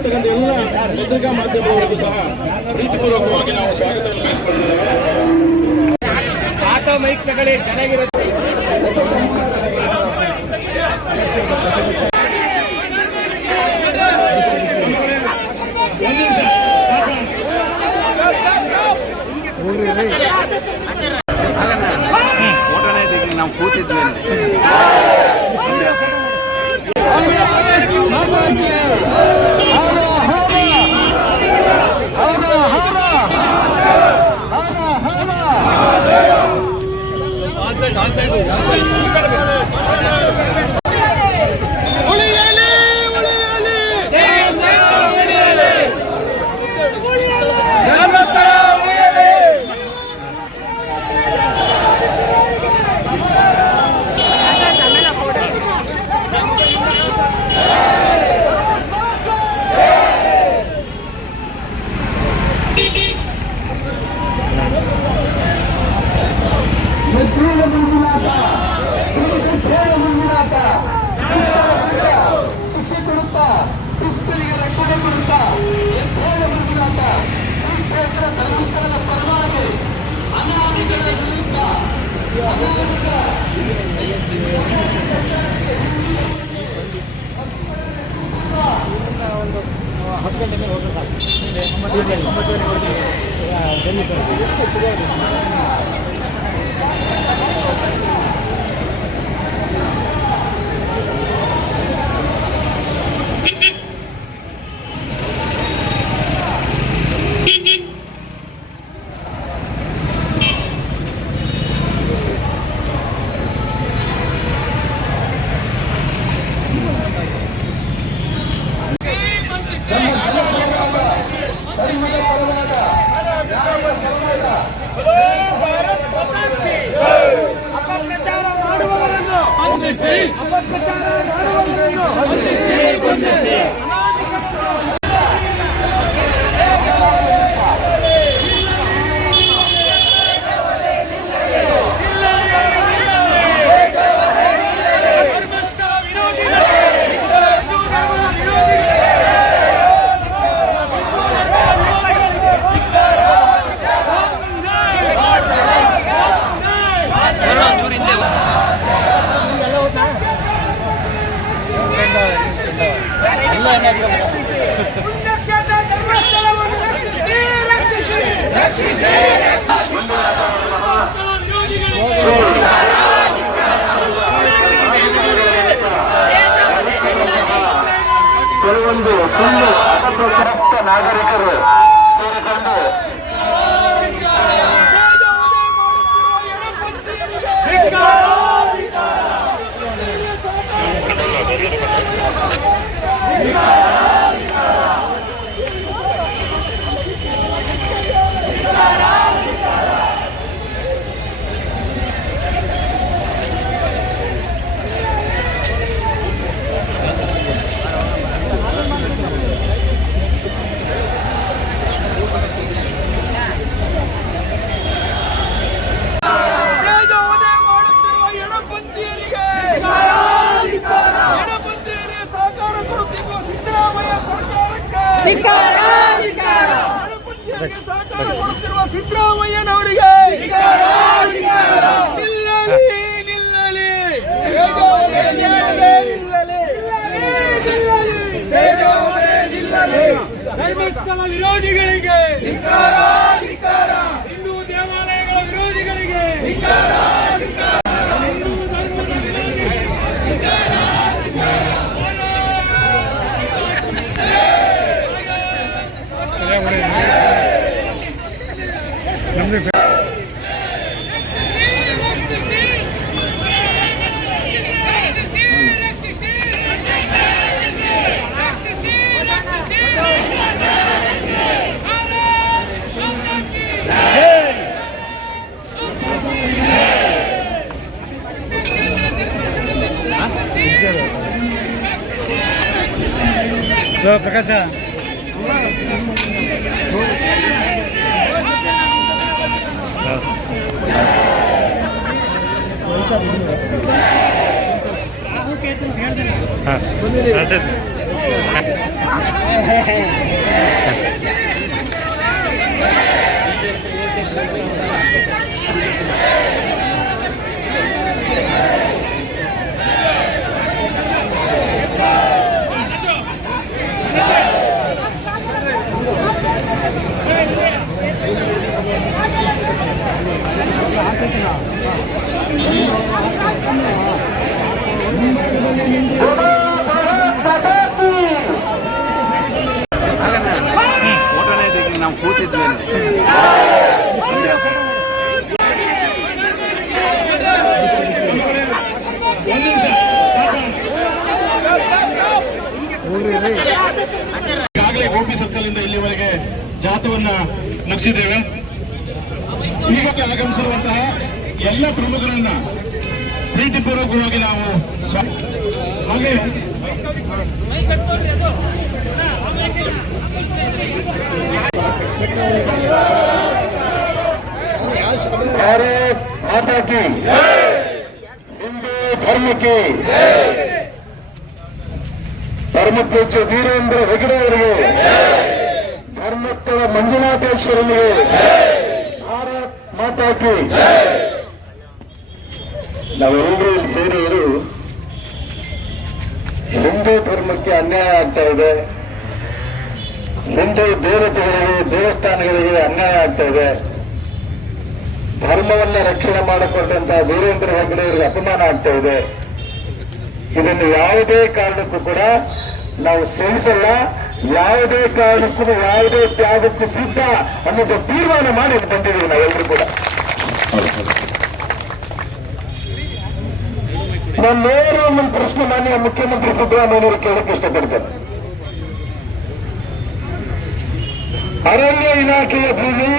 ಇರ್ತಕ್ಕಂಥ ಎಲ್ಲ ಪತ್ರಿಕಾ ಮಾಧ್ಯಮಗಳಿಗೂ ಸಹ ಪ್ರೀತಿಪೂರ್ವಕವಾಗಿ ನಾವು ಸ್ವಾಗತವನ್ನು ಬಯಸಿಕೊಂಡಿದ್ದೇವೆ. ಆಟೋ ಮೈಕ್ ತಗೊಳ್ಳಿ, ಚೆನ್ನಾಗಿರುತ್ತೆ. ಫೋಟೋನೇ ತೆಗಿ, ನಾವು ಕೂತಿದ್ವಿ ಕೆಲವೊಂದು ಸುಳ್ಳು ಅನಕ್ಷರಸ್ಥ ನಾಗರಿಕರು ಸೇರಿಕೊಂಡು ಸಿದ್ದರಾಮಯ್ಯನವರಿಗೆ ಧರ್ಮಸ್ಥಳ ವಿರೋಧಿಗಳಿಗೆ, ಹಿಂದೂ ದೇವಾಲಯಗಳ ವಿರೋಧಿಗಳಿಗೆ, ಪ್ರಕಾಶ ಹಾಂ ಫೋಟೋನೇ ತೆಗಿ ನಾವು ಕೂತಿದ್ವಿ ಅಲ್ಲಿ. ಒಂದು ನಿಮಿಷ ಈಗಾಗಲೇ ಗೋಪಿ ಸರ್ಕಲ್ ಇಂದ ಇಲ್ಲಿವರೆಗೆ ಜಾಥವನ್ನ ಮುಗಿಸಿದ್ದೇವೆ. ಈಗಕ್ಕೆ ಆಗಮಿಸಿರುವಂತಹ ಎಲ್ಲ ಪ್ರಮುಖರನ್ನ ಪ್ರೀತಿಪೂರ್ವಕವಾಗಿ ನಾವು ಹಾಗೆ भारत माता की हिंदू धर्म की ಧರ್ಮಪೂಜ್ಯ ವೀರೇಂದ್ರ ಹೆಗಡೆ ಅವರಿಗೆ ಧರ್ಮಸ್ಥಳ ಮಂಜುನಾಥೇಶ್ವರನಿಗೆ ಭಾರತ್ ಮಾತಾ ಕಿ. ನಾವೆಲ್ಲರೂ ಇಲ್ಲಿ ಸೇರಿದರು ಹಿಂದೂ ಧರ್ಮಕ್ಕೆ ಅನ್ಯಾಯ ಆಗ್ತಾ ಇದೆ, ಹಿಂದೂ ದೇವತೆಗಳಿಗೆ ದೇವಸ್ಥಾನಗಳಿಗೆ ಅನ್ಯಾಯ ಆಗ್ತಾ ಇದೆ, ಧರ್ಮವನ್ನ ರಕ್ಷಣೆ ಮಾಡಿಕೊಂಡಂತಹ ವೀರೇಂದ್ರ ಹೆಗಡೆ ಅವರಿಗೆ ಅಪಮಾನ ಆಗ್ತಾ ಇದೆ. ಇದನ್ನು ಯಾವುದೇ ಕಾರಣಕ್ಕೂ ಕೂಡ ನಾವು ಸಹಿಸಲ್ಲ, ಯಾವುದೇ ಕಾರಣಕ್ಕೂ ಯಾವುದೇ ತ್ಯಾಗಕ್ಕೂ ಸಿದ್ಧ ಅನ್ನೋದು ತೀರ್ಮಾನ ಮಾಡಿ ಬಂದಿದ್ದೀವಿ ನಾವೆಲ್ಲರೂ ಕೂಡ. ನಾನು ನೇರ ಒಂದು ಪ್ರಶ್ನೆ ಮಾನ್ಯ ಮುಖ್ಯಮಂತ್ರಿ ಸಿದ್ದರಾಮಯ್ಯವರು ಕೇಳಕ್ಕೆ ಇಷ್ಟಪಡ್ತೇನೆ. ಅರಣ್ಯ ಇಲಾಖೆಯ ಭೂಮಿ,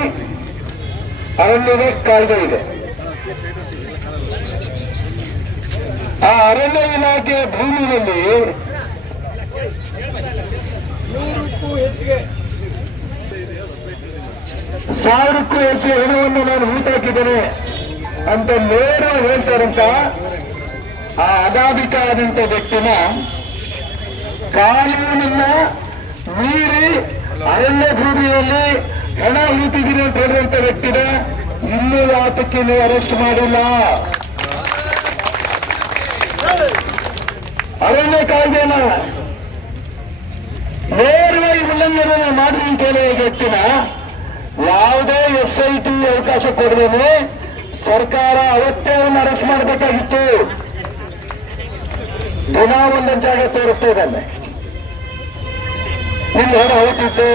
ಅರಣ್ಯದ ಕಾಯ್ದೆ ಇದೆ. ಆ ಅರಣ್ಯ ಇಲಾಖೆಯ ಭೂಮಿಯಲ್ಲಿ 1000ಕ್ಕೂ ಹೆಚ್ಚು ಹಣವನ್ನು ನಾನು ಹೂತಾಕಿದ್ದೇನೆ ಅಂತ ನೇರ ಹೇಳ್ತಾರಂತ ಆ ಅಗಾಧಿಕಾದಂತ ವ್ಯಕ್ತಿನ ಕಾನೂನನ್ನ ಮೀರಿ ಅರಣ್ಯ ಭೂಮಿಯಲ್ಲಿ ಹಣ ಹೂತಿದ್ದೀನಿ ಅಂತ ಹೇಳುವಂತ ವ್ಯಕ್ತಿನ ಇನ್ನೂ ಯಾತಕ್ಕೆ ನೀವು ಅರೆಸ್ಟ್ ಮಾಡಿಲ್ಲ? ಅರಣ್ಯ ಕಾಯ್ದೆನ ನೇರವಾಗಿ ಉಲ್ಲಂಘನೆ ಮಾಡಿ ಅಂತ ಹೇಳುವ ವ್ಯಕ್ತಿನ ಯಾವುದೇ SIT ಅವಕಾಶ ಕೊಡದೇನೆ ಸರ್ಕಾರ ಅವತ್ತೇ ಅವನ್ನ ಅರೆಸ್ಟ್ ಮಾಡಬೇಕಾಗಿತ್ತು. ದಿನ ಒಂದೊಂದು ಜಾಗ ತೋರಿಸ್ತಾ ಇದ್ದಾನೆ, ಇಲ್ಲಿ ಹೊರ ಹೊರತಿದ್ದೆ,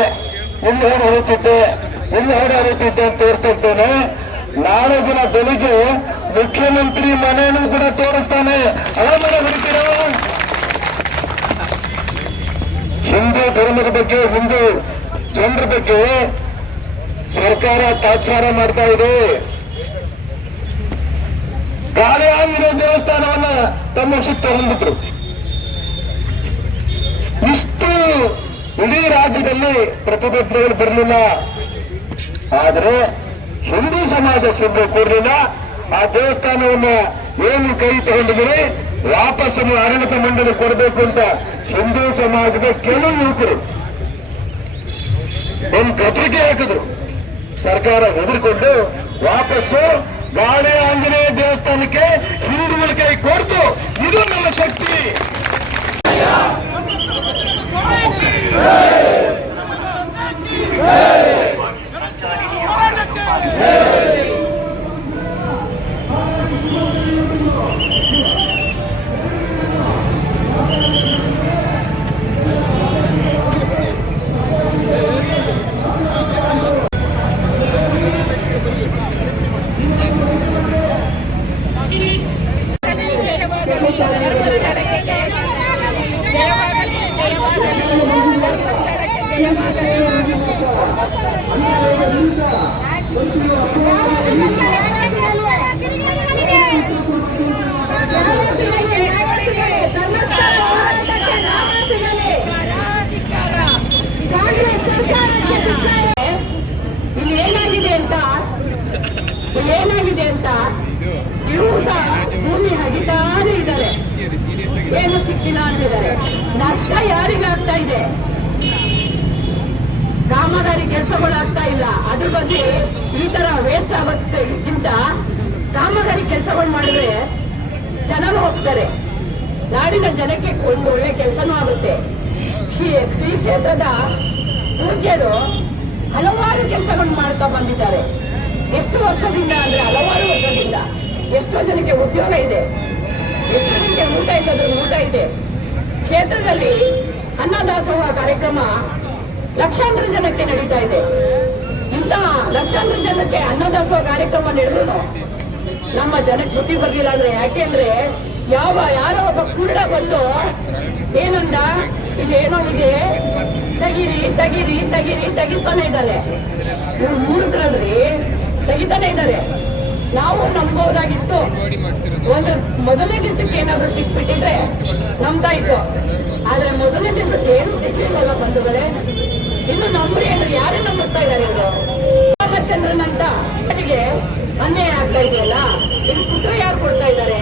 ಇಲ್ಲಿ ಹೊರ ಹೊರತಿದ್ದೆ, ಇಲ್ಲಿ ಹೊರ ಹೊರತಿದ್ದೆ ಅಂತ ತೋರಿಸ್ತಾ ಇದ್ದೇನೆ. ನಾಳೆ ದಿನ ಬೆಳಿಗ್ಗೆ ಮುಖ್ಯಮಂತ್ರಿ ಮನೆಯೂ ಕೂಡ ತೋರಿಸ್ತಾನೆ. ಅವಮಾನ ಹೊಡಿತೀರ? ಹಿಂದೂ ಧರ್ಮದ ಬಗ್ಗೆ, ಹಿಂದೂ ಜನರ ಬಗ್ಗೆ ಸರ್ಕಾರ ತಾತ್ಸಾರ ಮಾಡ್ತಾ ಇದೆ. ಗಾಳಿ ಆಂಜನೇಯ ದೇವಸ್ಥಾನವನ್ನ ತಮ್ಮ ಸುತ್ತ ಹೊಂದಿದ್ರು. ಇಷ್ಟು ಇಡೀ ರಾಜ್ಯದಲ್ಲಿ ಪ್ರತಿಭಟನೆಗಳು ಬರಲಿಲ್ಲ. ಆದರೆ ಹಿಂದೂ ಸಮಾಜ ಸುಮ್ಮನೆ ಕೊಡಲಿಲ್ಲ. ಆ ದೇವಸ್ಥಾನವನ್ನ ಏನು ಕೈ ತಗೊಂಡಿದ್ರೆ ವಾಪಸ್ ಆಡಳಿತ ಮಂಡಳಿ ಕೊಡಬೇಕು ಅಂತ ಹಿಂದೂ ಸಮಾಜದ ಕೆಲವು ಯುವಕರು ಒಂದು ಪತ್ರಿಕೆ ಹಾಕಿದ್ರು. ಸರ್ಕಾರ ಹೆದರಿಕೊಂಡು ವಾಪಸ್ಸು ಗಾಳಿ ಆಂಜನೇಯ ದೇವಸ್ಥಾನಕ್ಕೆ ಹಿಂದೂಗಳ ಕೈ ಕೊಡ್ತು. ಇದು ನಮ್ಮ ಶಕ್ತಿ. ಏನಾಗಿದೆ ಅಂತ ಇವರು ಸಹ ಭೂಮಿ ಹಗಿತಾನೆ ಇದ್ದಾರೆ. ಏನು ಸಿಕ್ಕಿಲ್ಲ ಅಂತಿದ್ದಾರೆ. ನಷ್ಟ ಯಾರಿಗಾಗ್ತಾ ಇದೆ? ಕಾಮಗಾರಿ ಕೆಲಸಗಳಾಗ್ತಾ ಇಲ್ಲ. ಅದ್ರ ಬಗ್ಗೆ ಈ ತರ ವೇಸ್ಟ್ ಆಗೋದಕ್ಕಿಂತ ಕಾಮಗಾರಿ ಕೆಲಸಗಳು ಮಾಡಿದ್ರೆ ಜನನು ಹೋಗ್ತಾರೆ, ನಾಡಿನ ಜನಕ್ಕೆ ಒಂದು ಒಳ್ಳೆ ಕೆಲಸನೂ ಆಗುತ್ತೆ. ಶ್ರೀ ಕ್ಷೇತ್ರದ ಪೂಜ್ಯರು ಹಲವಾರು ಕೆಲಸಗಳು ಮಾಡ್ತಾ ಬಂದಿದ್ದಾರೆ. ಎಷ್ಟು ವರ್ಷದಿಂದ ಅಂದ್ರೆ ಹಲವಾರು ವರ್ಷದಿಂದ ಎಷ್ಟೋ ಜನಕ್ಕೆ ಉದ್ಯೋಗ ಇದೆ, ಎಷ್ಟೋ ಜನಕ್ಕೆ ಊಟ ಇಲ್ಲದ್ರೆ ಊಟ ಇದೆ. ಕ್ಷೇತ್ರದಲ್ಲಿ ಅನ್ನದಾಸೋಹ ಕಾರ್ಯಕ್ರಮ ಲಕ್ಷಾಂತರ ಜನಕ್ಕೆ ನಡೀತಾ ಇದೆ. ಇಂಥ ಲಕ್ಷಾಂತರ ಜನಕ್ಕೆ ಅನ್ನದಾಸೋಹ ಕಾರ್ಯಕ್ರಮ ನಡೆದ್ರು ನಮ್ಮ ಜನಕ್ಕೆ ಬುದ್ಧಿ ಬರ್ಲಿಲ್ಲ ಅಂದ್ರೆ ಯಾಕೆಂದ್ರೆ ಯಾರೋ ಒಬ್ಬ ಕುರುಡ ಬಂದು ಏನಂದ, ಇದೇನೋ ಇದೆ ತೆಗಿರಿ ತೆಗಿರಿ ತೆಗಿರಿ ತೆಗಿತಾನೆ ಇದ್ದಾರೆ. ಇವ್ರು ಮೂರ್ಖರಲ್ರಿ, ತೆಗಿತಾನೆ ಇದ್ದಾರೆ. ನಾವು ನಂಬೋದಾಗಿತ್ತು, ಒಂದು ಮೊದಲನೇ ದಿವಸಕ್ಕೆ ಏನಾದ್ರು ಸಿಕ್ಬಿಟ್ಟಿದ್ರೆ ನಮ್ತಾ ಇತ್ತು. ಆದ್ರೆ ಮೊದಲನೇ ದಿವಸಕ್ಕೆ ಏನು ಸಿಕ್ಲಿಲ್ಲ ಬಂಧುಗಳೇ. ಇನ್ನು ನಂಬ್ರಿ ಅಂದ್ರೆ ಯಾರೇ ನಂಬಿಸ್ತಾ ಇದ್ದಾರೆ ಇವರು? ರಾಮಚಂದ್ರನ್ ಅಂತ ಅವರಿಗೆ ಅನ್ಯಾಯ ಆಗ್ತಾ ಇದೆಯಲ್ಲ, ಇದು ಪುತ್ರ ಯಾರು ಕೊಡ್ತಾ ಇದ್ದಾರೆ?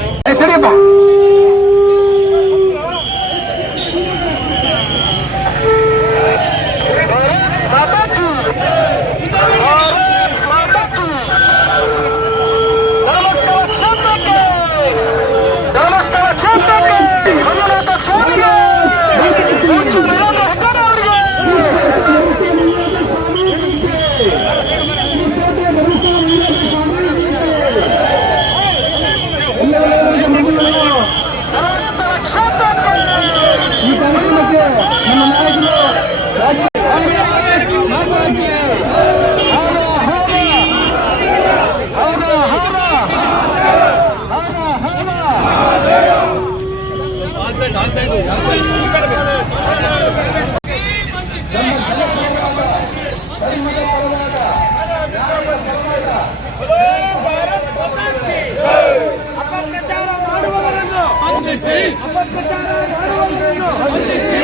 ಅಪಪ್ರಚಾರ ಮಾಡುವವರನ್ನು ಬಂಧಿಸಿ, ಅಪಪ್ರಚಾರ ಮಾಡುವವರನ್ನು ಬಂಧಿಸಿ.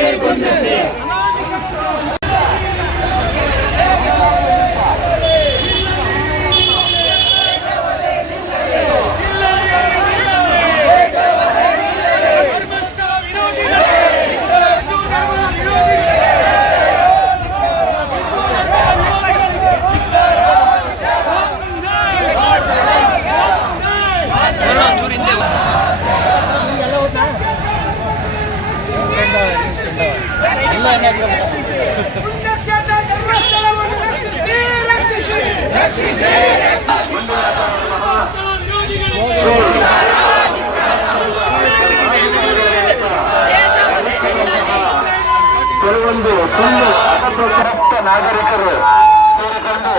ಪುಣ್ಯಕ್ಷೇತ್ರ ಧರ್ಮಸ್ಥಳವನ್ನು ರಕ್ಷಿಸಿ. ಕೆಲವೊಂದು ಸುಳ್ಳು ಅಪಪ್ರಚಾರಸ್ಥ ನಾಗರಿಕರು ಸೇರಿಕೊಂಡು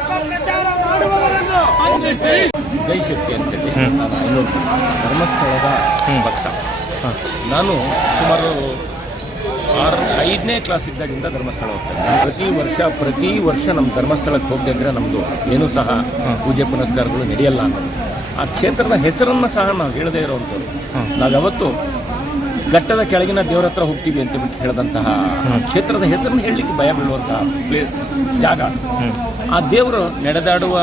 ಅಪಪ್ರಚಾರ ಮಾಡುವವರನ್ನು ಬಂಧಿಸಿ. ಜೈಶಕ್ತಿ ಅಂತೇಳಿ ನಾನು ಇನ್ನೊಂದು ಧರ್ಮಸ್ಥಳದ ಭಕ್ತ. ನಾನು ಸುಮಾರು 5ನೇ ಕ್ಲಾಸ್ ಇದ್ದಾಗಿಂದ ಧರ್ಮಸ್ಥಳ ಹೋಗ್ತೇನೆ. ಪ್ರತಿ ವರ್ಷ ನಮ್ಮ ಧರ್ಮಸ್ಥಳಕ್ಕೆ ಹೋಗದೆ ಅಂದರೆ ನಮ್ಮದು ಏನೂ ಸಹ ಪೂಜೆ ಪುನಸ್ಕಾರಗಳು ನಡೆಯಲ್ಲ ಅನ್ನೋದು. ಆ ಕ್ಷೇತ್ರದ ಹೆಸರನ್ನು ಸಹ ನಾವು ಹೇಳದೇ ಇರೋವಂಥವ್ರು. ನಾವು ಯಾವತ್ತು ಘಟ್ಟದ ಕೆಳಗಿನ ದೇವರ ಹತ್ರ ಹೋಗ್ತೀವಿ ಅಂತ ಬಿಟ್ಟು ಹೇಳಿದಂತಹ ಕ್ಷೇತ್ರದ ಹೆಸರನ್ನು ಹೇಳಲಿಕ್ಕೆ ಭಯ ಬೀಳುವಂತಹ ಜಾಗ. ಆ ದೇವರು ನಡೆದಾಡುವ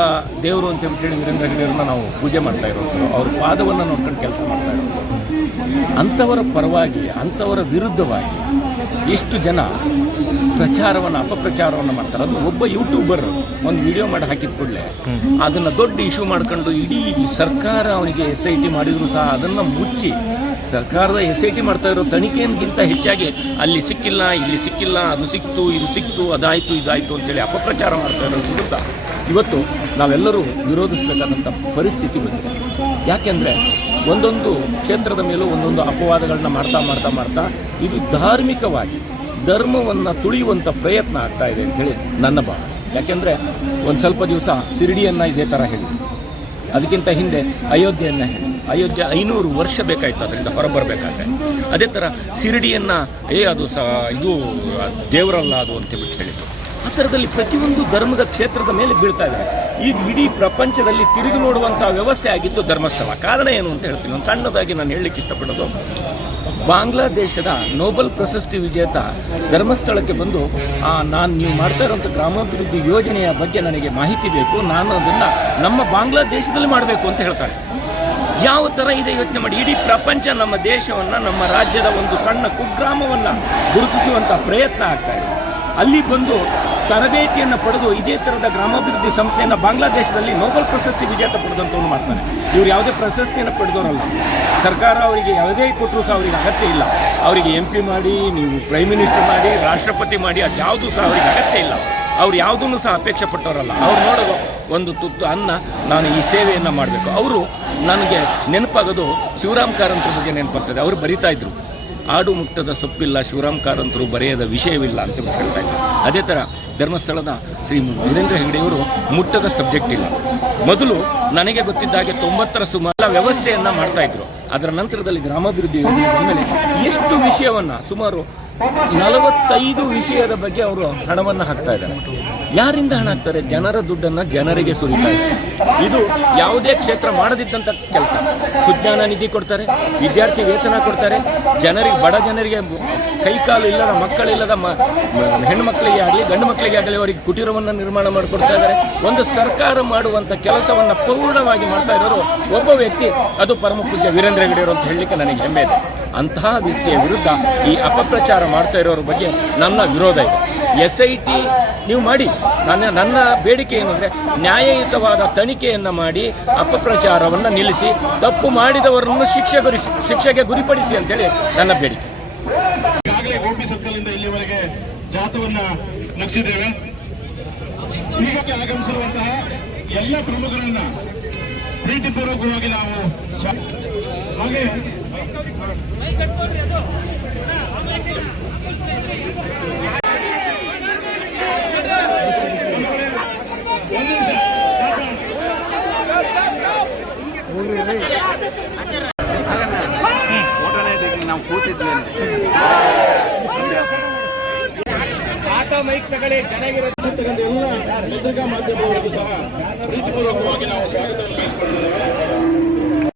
ದೇವರು ಅಂತ ಹೇಳಿ ವೀರೇಂದ್ರ ನಾವು ಪೂಜೆ ಮಾಡ್ತಾ ಇರೋದು, ಅವ್ರ ಪಾದವನ್ನು ನೋಡ್ಕೊಂಡು ಕೆಲಸ ಮಾಡ್ತಾ ಇರೋದು. ಅಂಥವರ ಪರವಾಗಿ, ಅಂಥವರ ವಿರುದ್ಧವಾಗಿ ಎಷ್ಟು ಜನ ಅಪಪ್ರಚಾರವನ್ನು ಮಾಡ್ತಾರೆ. ಅದು ಒಬ್ಬ ಯೂಟ್ಯೂಬರ್ ಒಂದು ವಿಡಿಯೋ ಮಾಡಿ ಹಾಕಿದ ಕೂಡಲೇ ಅದನ್ನು ದೊಡ್ಡ ಇಶ್ಯೂ ಮಾಡ್ಕೊಂಡು ಇಡೀ ಸರ್ಕಾರ ಅವನಿಗೆ SIT ಮಾಡಿದ್ರು ಸಹ ಅದನ್ನು ಮುಚ್ಚಿ ಸರ್ಕಾರದ SIT ಮಾಡ್ತಾ ಇರೋ ತನಿಖೆಗಿಂತ ಹೆಚ್ಚಾಗಿ ಅಲ್ಲಿ ಸಿಕ್ಕಿಲ್ಲ, ಇಲ್ಲಿ ಸಿಕ್ಕಿಲ್ಲ, ಅದು ಸಿಕ್ತು, ಇದು ಸಿಕ್ತು, ಅದಾಯಿತು, ಇದಾಯಿತು ಅಂತೇಳಿ ಅಪಪ್ರಚಾರ ಮಾಡ್ತಾ ಇರೋ ವಿರುದ್ಧ ಇವತ್ತು ನಾವೆಲ್ಲರೂ ವಿರೋಧಿಸಬೇಕಾದಂಥ ಪರಿಸ್ಥಿತಿ ಬಂದಿದೆ. ಯಾಕೆಂದರೆ ಒಂದೊಂದು ಕ್ಷೇತ್ರದ ಮೇಲೂ ಒಂದೊಂದು ಅಪವಾದಗಳನ್ನ ಮಾಡ್ತಾ ಇದು ಧಾರ್ಮಿಕವಾಗಿ ಧರ್ಮವನ್ನು ತುಳಿಯುವಂಥ ಪ್ರಯತ್ನ ಆಗ್ತಾ ಇದೆ ಅಂತೇಳಿ ನನ್ನ ಭಾವನೆ. ಯಾಕೆಂದರೆ ಒಂದು ಸ್ವಲ್ಪ ದಿವಸ ಶಿರಡಿಯನ್ನು ಇದೇ ಥರ ಹೇಳಿ, ಅದಕ್ಕಿಂತ ಹಿಂದೆ ಅಯೋಧ್ಯೆಯನ್ನು ಹೇಳಿ, ಅಯೋಧ್ಯೆ 500 ವರ್ಷ ಬೇಕಾಯಿತು ಅದರಿಂದ ಹೊರಬರಬೇಕಾದ್ರೆ. ಅದೇ ಥರ ಶಿರಡಿಯನ್ನು ಅದು ಇದು ದೇವರಲ್ಲ ಅದು ಅಂತೇಳ್ಬಿಟ್ಟು ಹೇಳಿದರು. ಆ ಥರದಲ್ಲಿ ಪ್ರತಿಯೊಂದು ಧರ್ಮದ ಕ್ಷೇತ್ರದ ಮೇಲೆ ಬೀಳ್ತಾ ಇದ್ದಾರೆ. ಈಗ ಇಡೀ ಪ್ರಪಂಚದಲ್ಲಿ ತಿರುಗಿ ನೋಡುವಂಥ ವ್ಯವಸ್ಥೆ ಆಗಿದ್ದು ಧರ್ಮಸ್ಥಳ. ಕಾರಣ ಏನು ಅಂತ ಹೇಳ್ತೀನಿ. ಒಂದು ಸಣ್ಣದಾಗಿ ನಾನು ಹೇಳಲಿಕ್ಕೆ ಇಷ್ಟಪಡೋದು, ಬಾಂಗ್ಲಾದೇಶದ ನೋಬೆಲ್ ಪ್ರಶಸ್ತಿ ವಿಜೇತ ಧರ್ಮಸ್ಥಳಕ್ಕೆ ಬಂದು ನೀವು ಮಾಡ್ತಾ ಇರೋಂಥ ಗ್ರಾಮಾಭಿವೃದ್ಧಿ ಯೋಜನೆಯ ಬಗ್ಗೆ ನನಗೆ ಮಾಹಿತಿ ಬೇಕು, ನಾನು ಅದನ್ನು ನಮ್ಮ ಬಾಂಗ್ಲಾದೇಶದಲ್ಲಿ ಮಾಡಬೇಕು ಅಂತ ಹೇಳ್ತಾರೆ. ಯಾವ ಥರ ಇದೆ ಯೋಚನೆ ಮಾಡಿ. ಇಡೀ ಪ್ರಪಂಚ ನಮ್ಮ ದೇಶವನ್ನು, ನಮ್ಮ ರಾಜ್ಯದ ಒಂದು ಸಣ್ಣ ಕುಗ್ರಾಮವನ್ನು ಗುರುತಿಸುವಂಥ ಪ್ರಯತ್ನ ಆಗ್ತಾ ಇದೆ. ಅಲ್ಲಿ ಬಂದು ತರಬೇತಿಯನ್ನು ಪಡೆದು ಇದೇ ಥರದ ಗ್ರಾಮಾಭಿವೃದ್ಧಿ ಸಂಸ್ಥೆಯನ್ನು ಬಾಂಗ್ಲಾದೇಶದಲ್ಲಿ ನೋಬೆಲ್ ಪ್ರಶಸ್ತಿ ವಿಜೇತ ಪಡೆದಂಥವ್ರು ಮಾಡ್ತಾರೆ. ಇವರು ಯಾವುದೇ ಪ್ರಶಸ್ತಿಯನ್ನು ಪಡೆದವರಲ್ಲ. ಸರ್ಕಾರ ಅವರಿಗೆ ಯಾವುದೇ ಕೊಟ್ಟರು ಸಹ ಅವರಿಗೆ ಅಗತ್ಯ ಇಲ್ಲ. ಅವರಿಗೆ MP ಮಾಡಿ, ನೀವು ಪ್ರೈಮ್ ಮಿನಿಸ್ಟರ್ ಮಾಡಿ, ರಾಷ್ಟ್ರಪತಿ ಮಾಡಿ, ಅದು ಯಾವುದೂ ಸಹ ಅವರಿಗೆ ಅಗತ್ಯ ಇಲ್ಲ. ಅವ್ರು ಯಾವುದನ್ನು ಸಹ ಅಪೇಕ್ಷೆ ಪಟ್ಟವರಲ್ಲ. ಅವ್ರು ನೋಡೋದು ಒಂದು ತುತ್ತು ಅನ್ನ, ನಾನು ಈ ಸೇವೆಯನ್ನು ಮಾಡಬೇಕು. ಅವರು ನನಗೆ ನೆನಪಾಗೋದು ಶಿವರಾಮ್ ಕಾರಂತರ ಬಗ್ಗೆ ನೆನಪಾಗ್ತದೆ. ಅವರು ಬರಿತಾ ಇದ್ರು, ಆಡು ಮುಟ್ಟದ ಸೊಪ್ಪಿಲ್ಲ, ಶಿವರಾಮ್ ಕಾರಂತರು ಬರೆಯದ ವಿಷಯವಿಲ್ಲ ಅಂತ ಹೇಳ್ತಾ ಇದ್ದಾರೆ. ಅದೇ ಥರ ಧರ್ಮಸ್ಥಳದ ಶ್ರೀ ವೀರೇಂದ್ರ ಹೆಗ್ಗಡೆಯವರು ಮುಟ್ಟದ ಸಬ್ಜೆಕ್ಟ್ ಇಲ್ಲ. ಮೊದಲು ನನಗೆ ಗೊತ್ತಿದ್ದಾಗೆ 90ರ ಸುಮಾರು ವ್ಯವಸ್ಥೆಯನ್ನು ಮಾಡ್ತಾಯಿದ್ರು. ಅದರ ನಂತರದಲ್ಲಿ ಗ್ರಾಮಾಭಿವೃದ್ಧಿ ಯೋಜನೆ ಬಂದಮೇಲೆ ಎಷ್ಟು ವಿಷಯವನ್ನು, ಸುಮಾರು 45 ವಿಷಯದ ಬಗ್ಗೆ ಅವರು ಹಣವನ್ನು ಹಾಕ್ತಾ ಇದ್ದಾರೆ. ಯಾರಿಂದ ಹಣ ಹಾಕ್ತಾರೆ? ಜನರ ದುಡ್ಡನ್ನು ಜನರಿಗೆ ಸುರಿತಾ ಇದ್ದಾರೆ. ಇದು ಯಾವುದೇ ಕ್ಷೇತ್ರ ಮಾಡದಿದ್ದಂಥ ಕೆಲಸ. ಸುಜ್ಞಾನ ನಿಧಿ ಕೊಡ್ತಾರೆ, ವಿದ್ಯಾರ್ಥಿ ವೇತನ ಕೊಡ್ತಾರೆ, ಜನರಿಗೆ, ಬಡ ಜನರಿಗೆ, ಕೈಕಾಲು ಇಲ್ಲದ ಮಕ್ಕಳಿಲ್ಲದ ಹೆಣ್ಣುಮಕ್ಕಳಿಗೆ ಆಗಲಿ ಗಂಡು ಮಕ್ಕಳಿಗೆ ಆಗಲಿ ಅವರಿಗೆ ಕುಟೀರವನ್ನು ನಿರ್ಮಾಣ ಮಾಡಿಕೊಡ್ತಾ ಇದ್ದಾರೆ. ಒಂದು ಸರ್ಕಾರ ಮಾಡುವಂಥ ಕೆಲಸವನ್ನು ಪೂರ್ಣವಾಗಿ ಮಾಡ್ತಾ ಇರೋರು ಒಬ್ಬ ವ್ಯಕ್ತಿ, ಅದು ಪರಮ ಪೂಜ್ಯ ವೀರೇಂದ್ರ ಹೆಗ್ಗಡೆಯವರು ಅಂತ ಹೇಳಲಿಕ್ಕೆ ನನಗೆ ಹೆಮ್ಮೆ ಇದೆ. ಅಂತಹ ವ್ಯಕ್ತಿಯ ವಿರುದ್ಧ ಈ ಅಪಪ್ರಚಾರ ಮಾಡ್ತಾ ಇರೋರ ಬಗ್ಗೆ ನನ್ನ ವಿರೋಧ ಇದೆ. SIT ನೀವು ಮಾಡಿ. ನನ್ನ ಬೇಡಿಕೆ ಏನು ಅಂದರೆ, ನ್ಯಾಯಯುತವಾದ ತನಿಖೆಯನ್ನು ಮಾಡಿ ಅಪಪ್ರಚಾರವನ್ನು ನಿಲ್ಲಿಸಿ, ತಪ್ಪು ಮಾಡಿದವರನ್ನು ಶಿಕ್ಷೆಗೆ ಗುರಿಪಡಿಸಿ ಅಂತೇಳಿ ನನ್ನ ಬೇಡಿಕೆ. ಈಗಾಗಲೇ ಗೋಪಿ ಸರ್ಕಲ್ನಿಂದ ಇಲ್ಲಿವರೆಗೆ ಜಾಥವನ್ನ ಮುಗಿಸಿದ್ದೇವೆ. ಈಗಕ್ಕೆ ಆಗಮಿಸಿರುವಂತಹ ಎಲ್ಲ ಪ್ರಮುಖರನ್ನ ಪ್ರೀತಿಪೂರ್ವಕವಾಗಿ ನಾವು ಹಾಗೆ ಫೋಟೋನೇ ತೆಗಿ, ನಾವು ಕೂತಿದ್ವಿ ಅಲ್ಲಿ. ಎಲ್ಲ ಪತ್ರಿಕಾ ಮಾಧ್ಯಮದವರಿಗೂ ಸಹ ಪ್ರೀತಿಪೂರ್ವಕವಾಗಿ ನಾವು ಸ್ವಾಗತವನ್ನು ಬಯಸಿಕೊಂಡಿದ್ದೇವೆ.